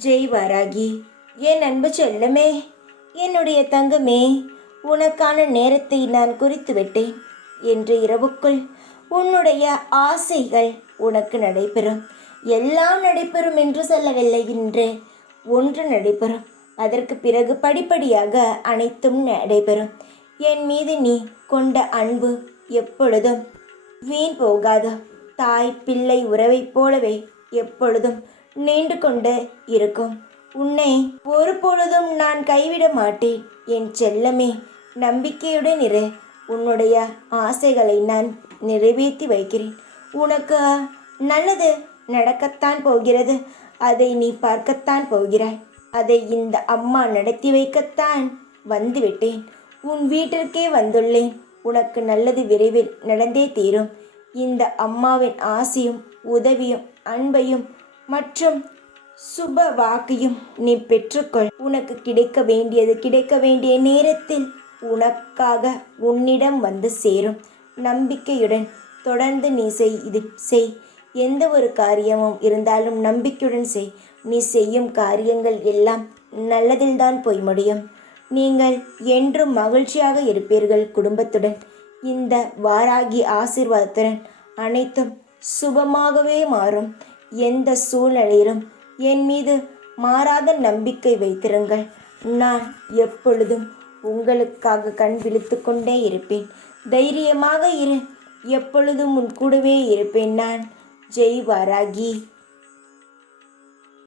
ஜெய் வாராகி, என் அன்பு செல்லமே, என்னுடைய தங்கமே, உனக்கான நேரத்தை நான் குறித்து விட்டேன். இன்று இரவுக்குள் உன்னுடைய ஆசைகள் உனக்கு நடைபெறும். எல்லாம் நடைபெறும் என்று சொல்லவில்லை, இன்று ஒன்று நடைபெறும். அதற்கு பிறகு படிப்படியாக அனைத்தும் நடைபெறும். என் மீது நீ கொண்ட அன்பு எப்பொழுதும் வீண் போகாது. தாய் பிள்ளை உறவைப் போலவே எப்பொழுதும் நீண்டு கொண்டு இருக்கும். உன்னை ஒரு பொழுதும் நான் கைவிட மாட்டேன் என் செல்லமே. நம்பிக்கையுடன் இரு. உன்னுடைய ஆசைகளை நான் நிறைவேற்றி வைக்கிறேன். உனக்கு நல்லது நடக்கத்தான் போகிறது. அதை நீ பார்க்கத்தான் போகிறாய். அதை இந்த அம்மா நடத்தி வைக்கத்தான் வந்துவிட்டேன். உன் வீட்டிற்கே வந்துள்ளேன். உனக்கு நல்லது விரைவில் நடந்தே தீரும். இந்த அம்மாவின் ஆசையும் உதவியும் அன்பையும் மற்றும் சுப வாக்கையும் நீ பெற்றுக்கொள். உனக்கு கிடைக்க வேண்டியது கிடைக்க வேண்டிய நேரத்தில் உனக்காக உன்னிடம் வந்து சேரும். நம்பிக்கையுடன் தொடர்ந்து நீ செய். எந்த ஒரு காரியமும் இருந்தாலும் நம்பிக்கையுடன் செய். நீ செய்யும் காரியங்கள் எல்லாம் நல்லதில்தான் போய் முடியும். நீங்கள் என்றும் மகிழ்ச்சியாக இருப்பீர்கள் குடும்பத்துடன். இந்த வாராகி ஆசீர்வாதத்துடன் அனைத்தும் சுபமாகவே மாறும். எந்த சூழ்நிலையிலும் என் மீது மாறாத நம்பிக்கை வைத்திருங்கள். நான் எப்பொழுதும் உங்களுக்காக கண் விழித்து கொண்டே இருப்பேன். தைரியமாக இரு. எப்பொழுதும் உன் கூடவே இருப்பேன் நான். ஜெய் வாராகி.